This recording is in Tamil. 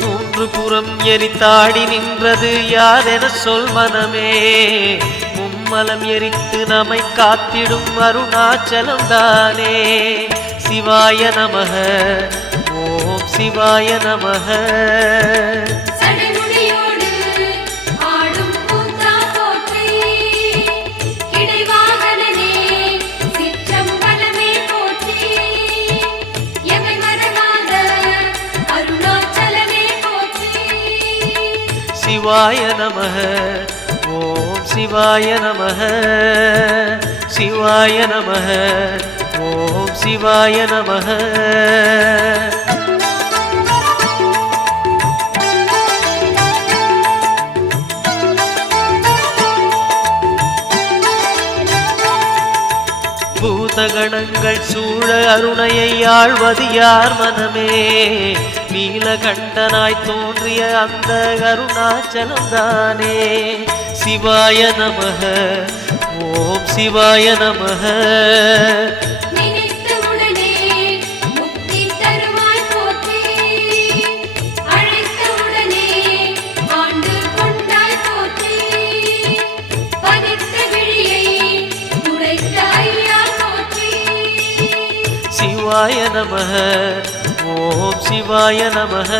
மூன்று புறம் எரித்தாடி நின்றது யாரென சொல் மனமே. மும்மலம் எரித்து நம்மை காத்திடும் அருணாச்சலம் தானே. சிவாய நமக ஓம் சிவாய நமக. சிவாய நமக ஓம் சிவாய நமக. சிவாய நமக ஓம் சிவாய நமக. பூதகணங்கள் சூழ அருணையை ஆழ்வது யார் மனமே. நீலகண்டனாய் தோன்றிய அந்த அருணாச்சலம் தானே. சிவாய நமக ஓம் சிவாய நமக. சிவாய நமக ஓம் சிவாய நமக.